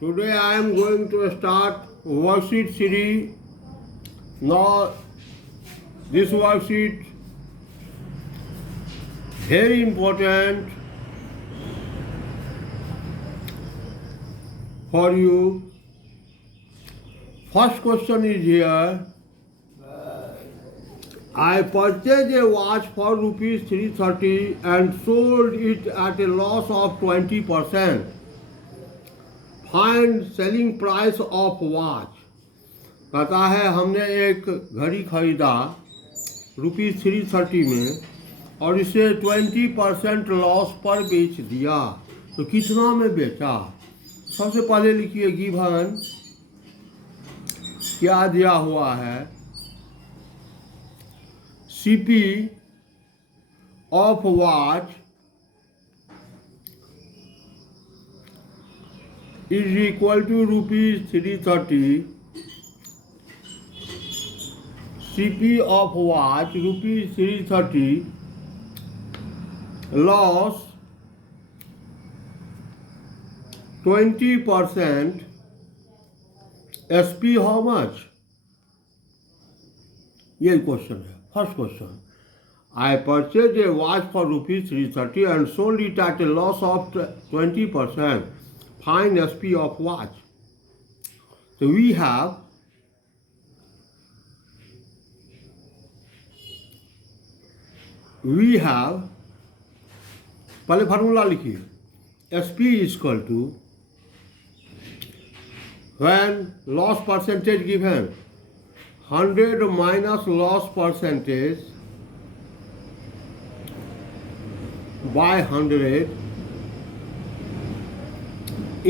Today I am going to start worksheet series. Now this worksheet very important for you. First question is here. I purchased a watch for rupees 330 and sold it at a loss of 20%. Find selling price of watch. कहता है हमने एक घड़ी खरीदा rupees 330 में और इसे 20% loss पर बेच दिया। तो कितना में बेचा? सबसे पहले लिखिए गिवन क्या दिया हुआ है। CP of watch is equal to rupees 330. CP of watch rupees 330. Loss 20%. SP how much? ये क्वेश्चन है। First question, I purchased a watch for rupees 330 and sold it at a loss of 20%. Find SP of watch. So we have पहले formula लिखिए। SP is equal to when loss percentage given 100 minus loss percentage by 100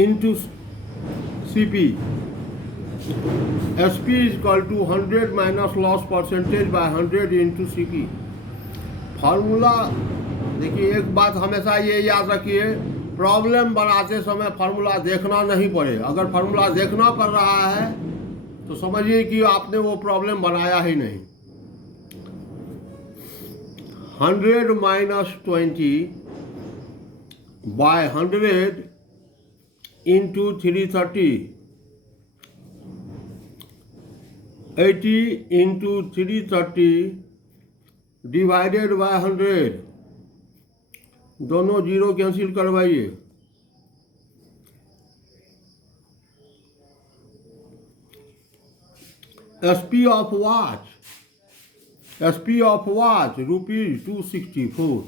into CP. SP is equal to 100 minus loss percentage by 100 into CP. Formula देखिए, एक बात हमेशा ये याद रखिए, problem बनाते समय फार्मूला देखना नहीं पड़े। अगर फार्मूला देखना पड़ रहा है तो समझिए कि आपने वो प्रॉब्लम बनाया ही नहीं। 100 minus 20 by 100 into 330, 80 into 330 divided by 100, दोनों जीरो कैंसिल करवाइए। SP of watch rupees 264।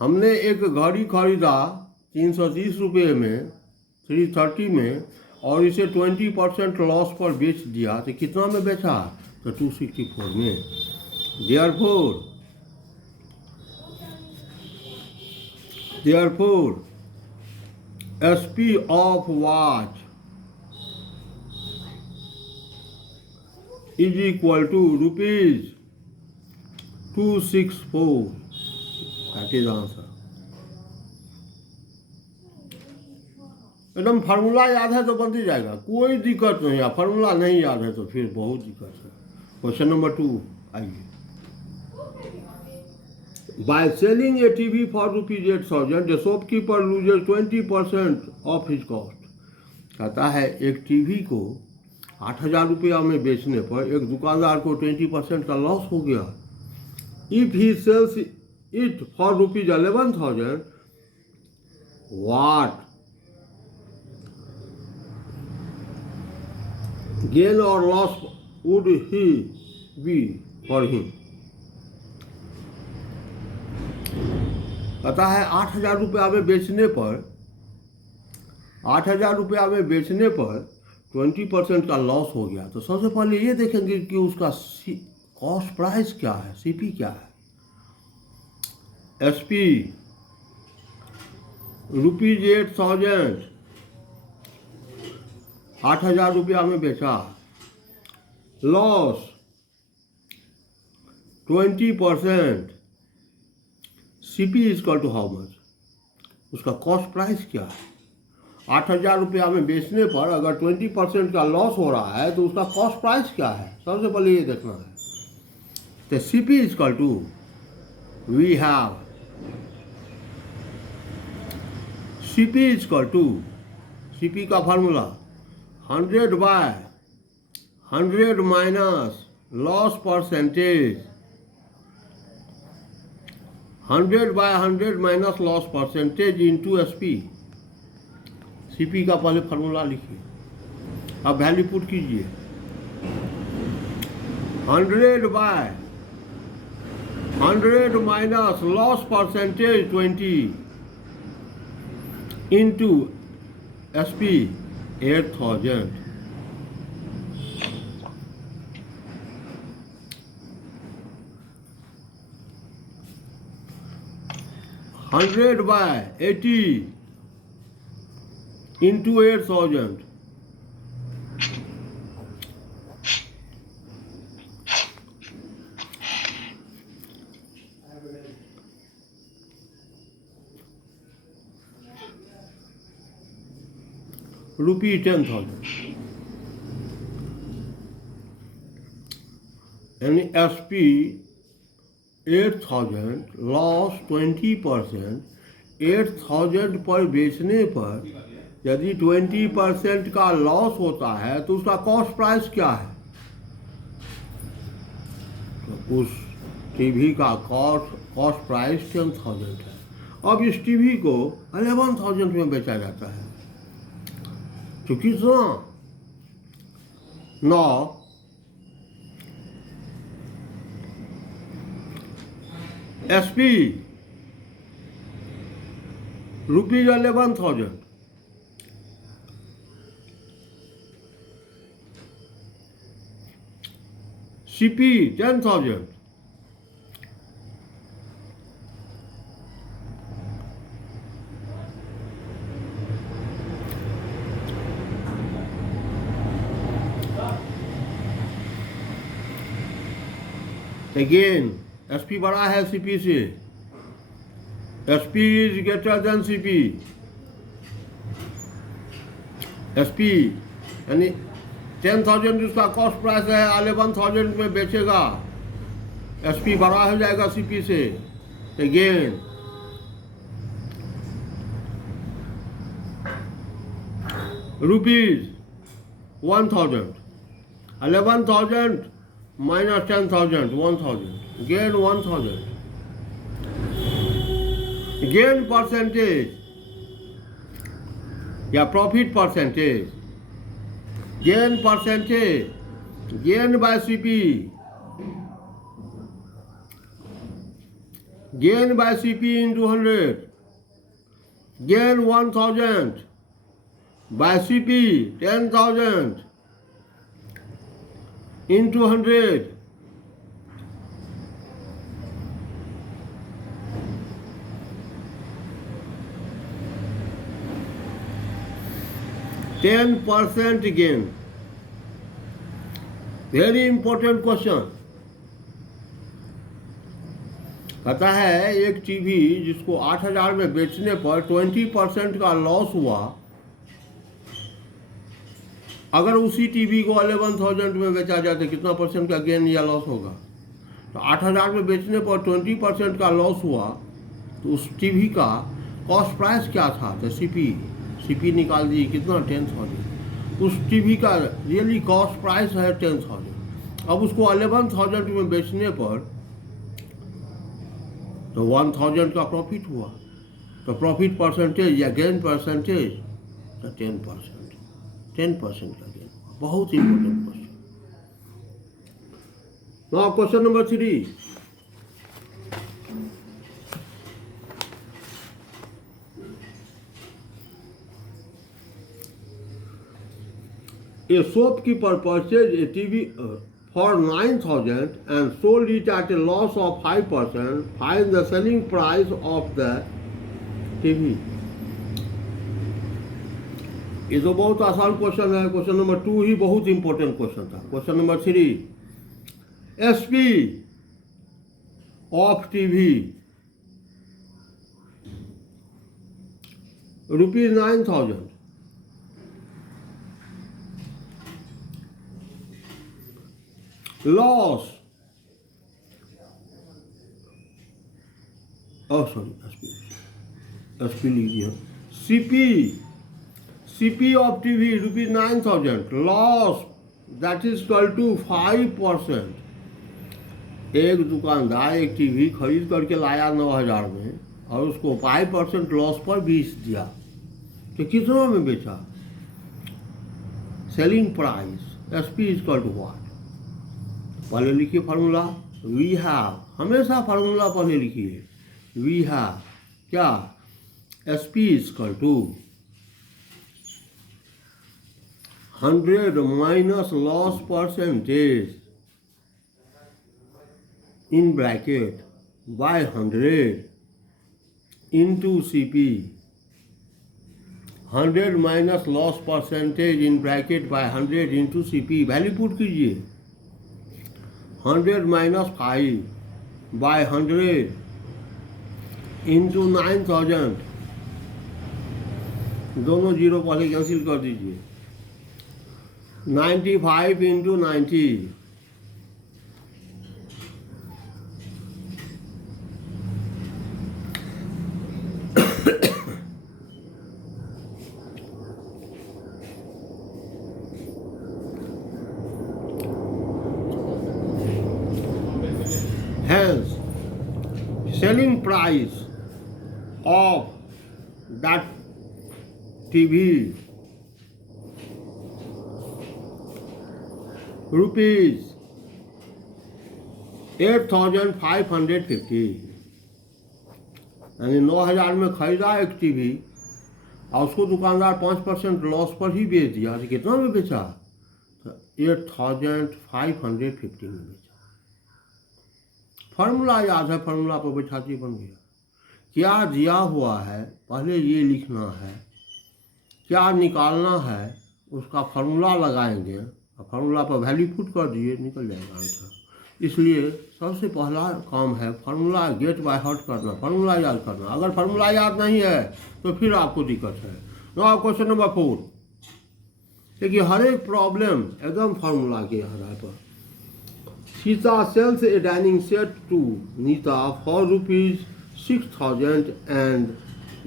हमने एक घड़ी खरीदा 330 रुपये में 330 में और इसे 20% लॉस पर बेच दिया। तो कितना में बेचा? तो 264 में। Therefore SP of watch is equal to rupees 264. That is answer. एकदम फार्मूला याद है तो बन ही जाएगा, कोई दिक्कत नहीं है। फार्मूला नहीं याद है तो फिर बहुत दिक्कत है। क्वेश्चन नंबर 2 आइए। By selling A TV for rupees 8,000 the shopkeeper loses 20% of his cost. कहता है एक टीवी को 8,000 रुपया में बेचने पर एक दुकानदार को 20% का लॉस हो गया। If he sells it for rupees 11,000 what gain और loss would he be for him. कहता है 8,000 रुपया में बेचने पर 20% का लॉस हो गया। तो सबसे पहले ये देखेंगे कि उसका कॉस्ट प्राइस क्या है, सीपी क्या है। एसपी रुपीज 8,000, 8,000 रुपया में बेचा। Loss 20%। CP is equal to how much? उसका कॉस्ट प्राइस क्या है। 8,000 रुपया में बेचने पर अगर 20% का लॉस हो रहा है तो उसका कॉस्ट प्राइस क्या है, सबसे पहले ये देखना है। तो CP is equal to we have CP is equal to CP का formula 100/100 minus loss percentage, 100/100 minus loss percentage into SP. CP का पहले फार्मूला लिखिए, अब वैल्यू पुट कीजिए। 100/100 minus loss percentage 20 into SP 8000। 100/80 into 8000, rupee 10,000। यानी SP 8000 loss 20%। 8000 पर बेचने पर यदि 20% का लॉस होता है तो उसका कॉस्ट प्राइस क्या है? तो उस टीवी का कॉस्ट प्राइस 10,000 है। अब इस टीवी को 11,000 में बेचा जाता है। तो कितना? 9 SP rupees 11,000, CP 10,000, again SP बड़ा है सीपी से, SP is greater than CP. SP यानी 10,000 जिसका कॉस्ट प्राइस है 11,000 में बेचेगा, एसपी बड़ा हो जाएगा सीपी से। Again rupees 1,000, 11,000 minus 10,000 1,000, gain 1,000। Gain percentage या profit percentage, gain percentage, gain by CP, gain by CP into 100, gain 1,000 by CP 10,000 into 100, %10 gain। Very important question. कहता है एक टीवी जिसको 8,000 में बेचने पर 20% का लॉस हुआ, अगर उसी टीवी को 11,000 में बेचा जाए तो कितना परसेंट का गेन या लॉस होगा? तो 8,000 में बेचने पर 20% का लॉस हुआ तो उस टीवी का कॉस्ट प्राइस क्या था? तो सीपी निकाल दीजिए, कितना? 10,000। उस टीवी का रियली कॉस्ट प्राइस है 10,000। अब उसको 11,000 में बेचने पर तो 1,000 का प्रॉफिट हुआ, तो प्रॉफिट परसेंटेज या गेन परसेंटेज तो 10%। 10% का गेन। बहुत important question. Now question number 3। A shopkeeper purchased a TV for 9,000 and sold it at a loss of 5%. Find the selling price of the TV. ये तो बहुत आसान क्वेश्चन है। Question number 2 ही बहुत important question था। Question number 3, SP of TV ₹9,000, loss SP लीजिए, CP of TV rupees 9,000, loss that is equal to 5%. एक दुकानदार एक टीवी खरीद करके लाया 9,000 में और उसको 5% लॉस पर बेच दिया, तो कितनों में बेचा? Selling price SP is equal to what? पहले लिखिए फार्मूला, वी हैव, हमेशा फार्मूला पहले लिखिए, वी हैव क्या? SP is equal to 100 minus loss percentage in bracket by 100 into CP. 100 minus loss percentage in bracket by 100 into CP. Value put कीजिए, 100 minus 5 by 100 into 9,000. दोनों zero पहले cancel कर दीजिए. 95 into 90. Hence, selling price of that TV rupees 8,550, यानी 9,000 में खरीदा एक TV और उसको दुकानदार 5% लॉस पर ही बेच दिया, तो कितना में बेचा? तो 8,550 में बेचा। फार्मूला याद है, फार्मूला पर बैठाती बन गया। क्या दिया हुआ है पहले ये लिखना है, क्या निकालना है उसका फार्मूला लगाएंगे और फार्मूला पर वैल्यू पुट कर दिए, निकल जाएगा आंसर। इसलिए सबसे पहला काम है फार्मूला गेट बाय हार्ट करना, फार्मूला याद करना। अगर फार्मूला याद नहीं है तो फिर आपको दिक्कत है। नाउ क्वेश्चन नंबर 4, देखिए हर एक प्रॉब्लम एकदम फार्मूला के आधार पर। Sita sells a dining set to Nita for rupees 6,000 and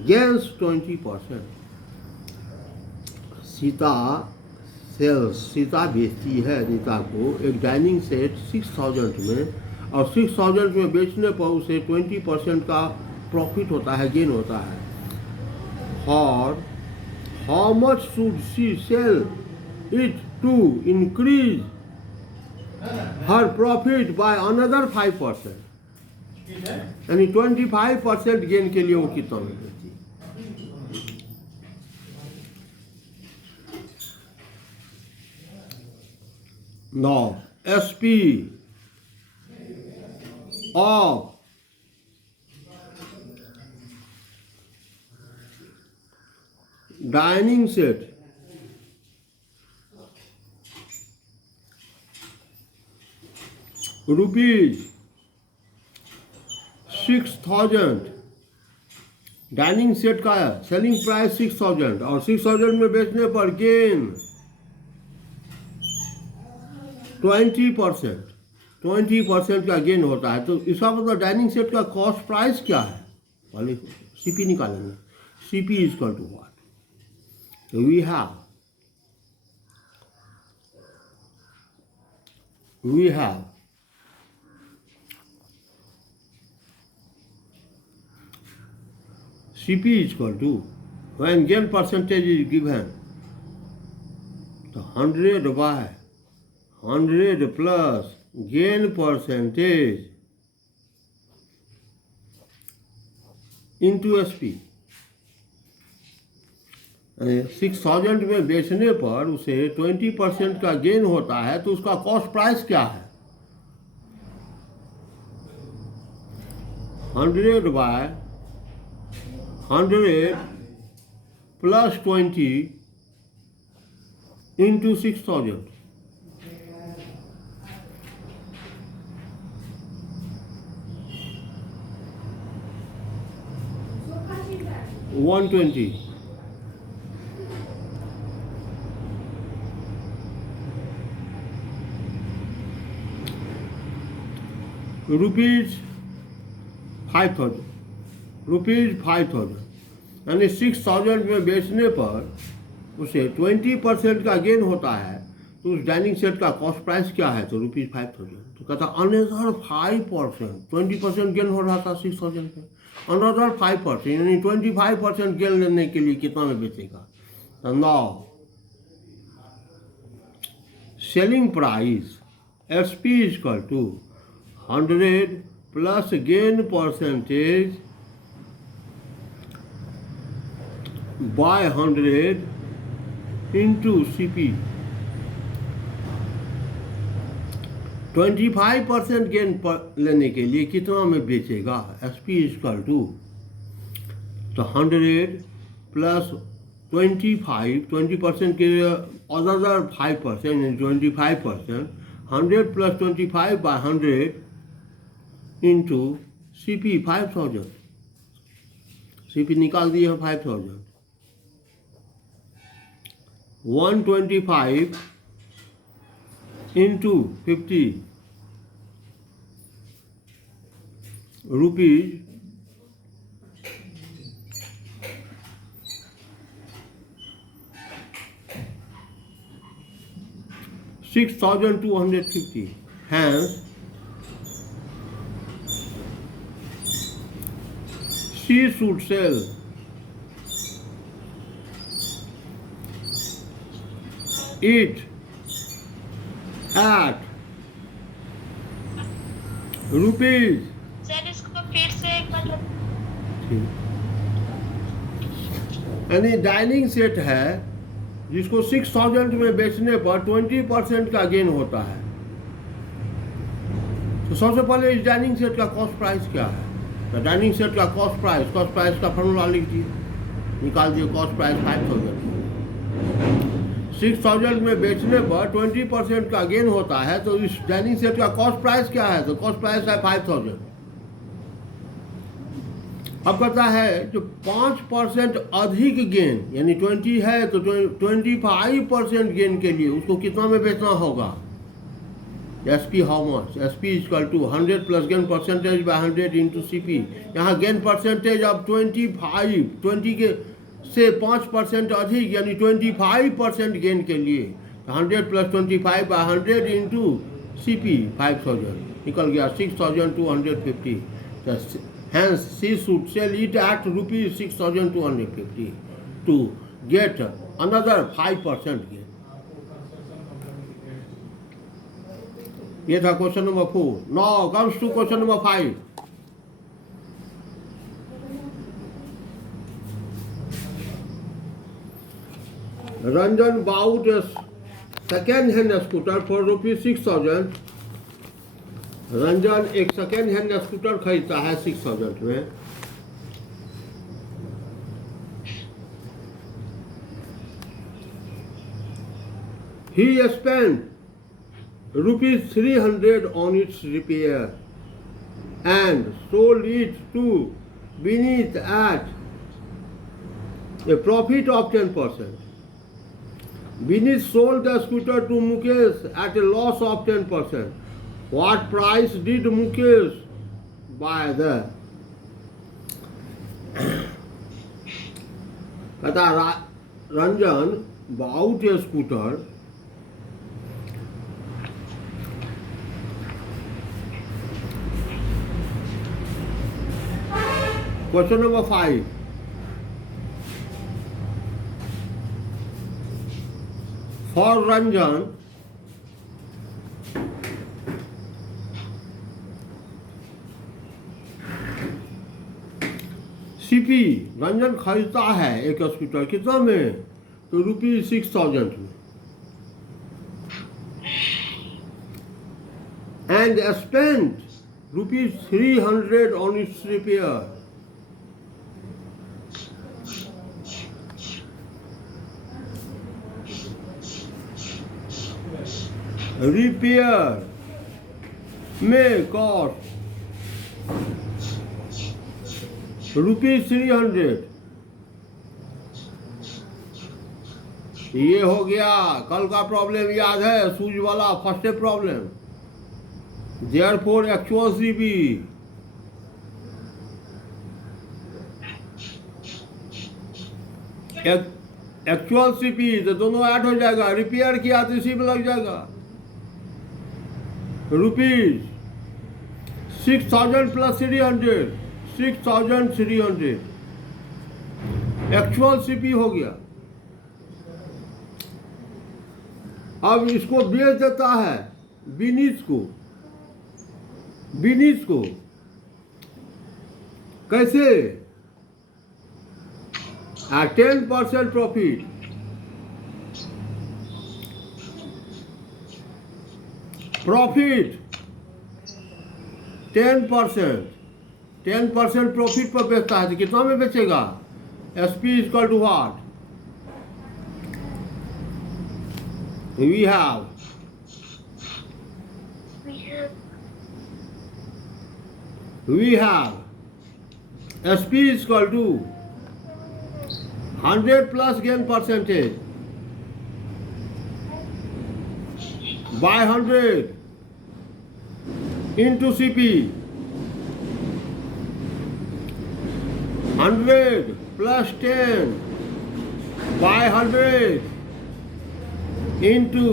gains 20%. Sita बेचती है नीता को एक डाइनिंग सेट 6,000 में, और 6,000 में बेचने पर उसे 20% का प्रॉफिट होता है, गेन होता है। और how much should she sell it to increase her profit by another 5%, यानी 25% गेन के लिए वो कितना में बेची? Now SP of dining set rupees 6,000, dining set का है सेलिंग प्राइस 6,000 और 6,000 में बेचने पर गेन 20% का गेन होता है। तो इसका मतलब डाइनिंग सेट का कॉस्ट प्राइस क्या है? पहले CP निकालेंगे, CP is equal to what? तो we have CP is equal to, when gain percentage is given, so 100 by 100 plus gain percentage into SP। 6,000 में बेचने पर उसे 20% का गेन होता है, तो उसका कॉस्ट प्राइस क्या है? 100 by 100 plus 20 into 6,000, 120। रुपीज 5,000 यानी 6,000 में बेचने पर उसे 20% का गेन होता है, तो उस डाइनिंग सेट का कॉस्ट प्राइस क्या है? तो ₹5,000। तो कहता अनदर 5%, 20% गेन हो रहा था 6,000 पे, अनदर 5%, यानी 25% गेन लेने के लिए कितना में बेचेगा? तो now selling price SP is equal to 100 plus gain percentage by 100 into CP। 25% gain पर लेने के लिए कितना में बेचेगा? SP इज इक्वल टू, तो 100 प्लस 20% के अदर 5% यानी 25%, 100 plus 25 by 100 into CP 5,000। CP निकाल दिए हैं 5,000। 125 into 50 rupees 6,250. Hence, she should sell it at rupees. सर इसको फिर से एक बार यानी डाइनिंग सेट है जिसको 6,000 में बेचने पर 20% का गेन होता है। तो सबसे पहले इस डाइनिंग सेट का कॉस्ट प्राइस क्या है? तो डाइनिंग सेट का कॉस्ट प्राइस का फॉर्मूला लिख दिए, निकाल दिए। कॉस्ट प्राइस 5,000, 6,000 में बेचने पर 20% का गेन होता है। तो इस डाइनिंग सेट का कॉस्ट प्राइस क्या है? तो कॉस्ट प्राइस है 5,000। अब कहता है जो 5% अधिक गेन यानी 20 है तो 25% गेन के लिए उसको कितना में बेचना होगा? SP how much? SP is equal to 100 plus gain percentage by 100 into CP। यहाँ गेन परसेंटेज अब 20 के से 5% अधिक यानी 25% गेन के लिए 100 प्लस 25 बाय 100 इंटू CP 5,000 निकल गया 6,250। Hence, she should sell it at rupees 6,250 to get another 5% gain. ये था question number 4. Now comes to question number 5. Ranjan bought a second-hand scooter for rupees 6,000. Ranjan एक सेकेंड हैंड स्कूटर खरीदता है 6,000 में। He spent rupees 300 on its repair and sold it to Beneath at a profit of 10%. Beneath sold the scooter to Mukesh at a loss of 10%. What price did Mukesh buy the? कहता Ranjan bought a scooter Question number 5. For Ranjan, CP Ranjan खरीदता है एक scooter कितना में? तो rupees 6,000 में। And spent rupees 300 on its repair. Repair may cost rupees 300। ये हो गया कल का प्रॉब्लम याद है, सूज वाला first problem. Therefore actual CP actual CP तो दोनों ऐड हो जाएगा, रिपेयर किया तो इसी में लग जाएगा। रुपीज 6,000 प्लस 300, 6,300 एक्चुअल सीपी हो गया। अब इसको बेच देता है बिनीत को कैसे? 10% प्रॉफिट, प्रॉफिट 10% प्रॉफिट पर बेचता है। तो कितना में बेचेगा? SP equal to what? We have SP is equal to 100 plus gain percentage by 100 into CP. 100 plus 10 by 100 into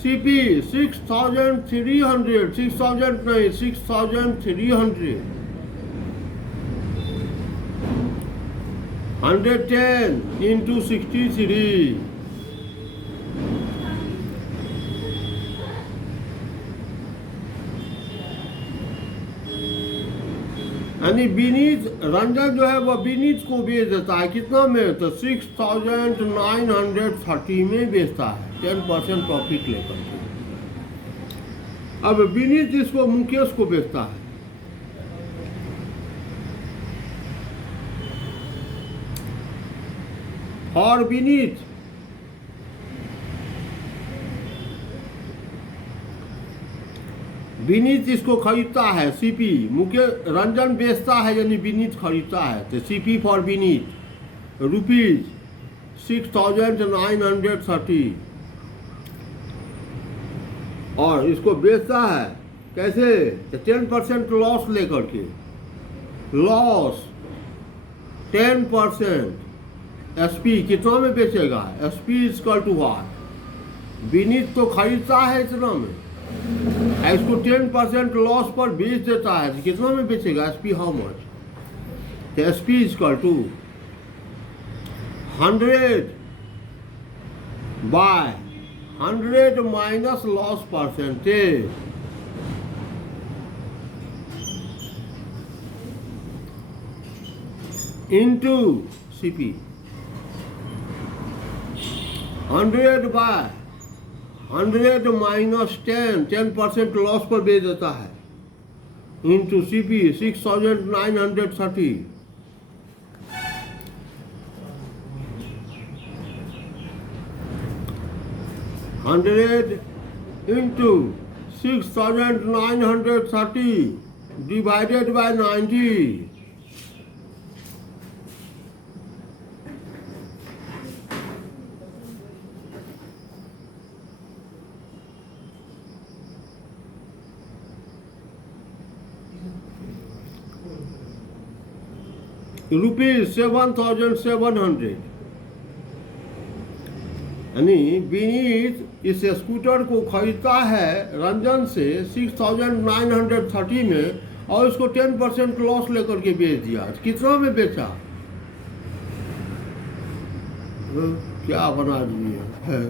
CP 6,300, 6,300, 110 into 63, यानी विनीत रंजन जो है वो विनीत को बेच देता है कितना में? तो 6,930 में बेचता है 10% प्रॉफिट लेकर के। अब विनीत इसको मुकेश को बेचता है। और विनीत इसको खरीदता है सीपी, मुकेश रंजन बेचता है यानी विनीत खरीदता है। तो सीपी फॉर विनीत रुपीज 6,930 और इसको बेचता है कैसे? तो 10% लॉस लेकर के, लॉस 10%। SP कितना में बेचेगा? SP equal to what? Vineet तो खरीदता है इतना में, इसको 10% लॉस पर बेच देता है। तो कितना में बेचेगा? SP how much? तो SP equal to 100 by 100 minus loss percentage into CP। 100 by 100 minus 10% loss पर बेच देता है into CP 6,930। $100 into 6,930 divided by 90. Rupees 7,700। यानी विनीत इस स्कूटर को खरीदता है रंजन से 6,930 में और इसको 10% लॉस लेकर के बेच दिया। कितना में बेचा? क्या बना दिए है?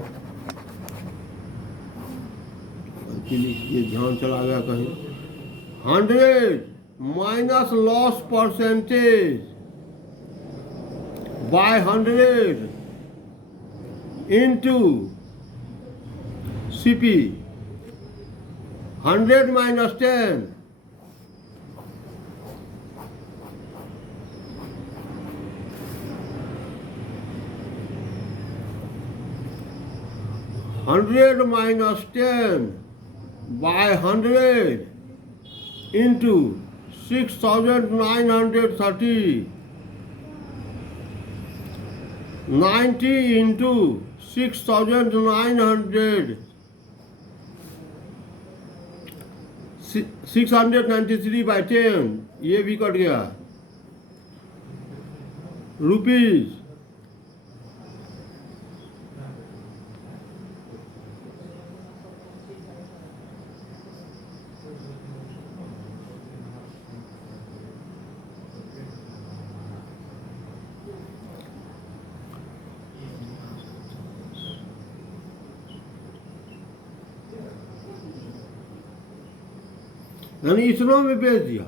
ये ध्यान चला गया कहीं। 100 minus loss percentage by 100 into CP 100 minus 10 100 minus 10 by 100 into 6,930 90 into 6,900 693 by 10 ये भी कट गया। रुपीज यानी इतना में बेच दिया।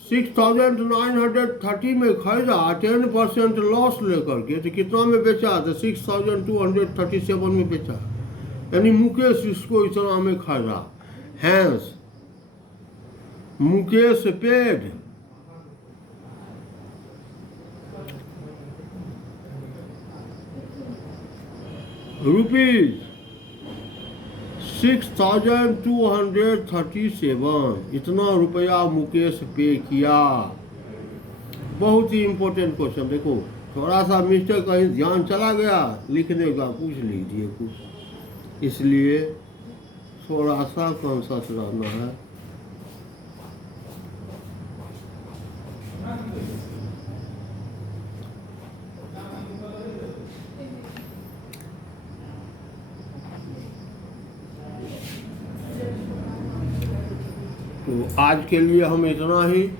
6,930 में खरीदा, 10% लॉस लेकर के, तो कितना में बेचा? तो 6,237 में बेचा। यानी मुकेश इसको इतना में खरीदा। हैंस मुकेश पेड रुपीज 6,237, इतना रुपया मुकेश पे किया। बहुत ही इंपॉर्टेंट क्वेश्चन। देखो थोड़ा सा मिस्टेक कहीं ध्यान चला गया, लिखने का पूछ लीजिए कुछ, इसलिए थोड़ा सा कॉन्शियस रहना है। तो आज के लिए हम इतना ही।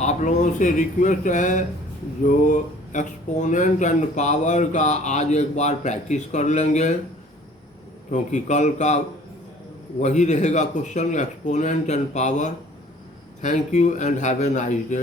आप लोगों से रिक्वेस्ट है, जो एक्सपोनेंट एंड पावर का आज एक बार प्रैक्टिस कर लेंगे, क्योंकि कल का वही रहेगा question, exponent and power. Thank you and have a nice day.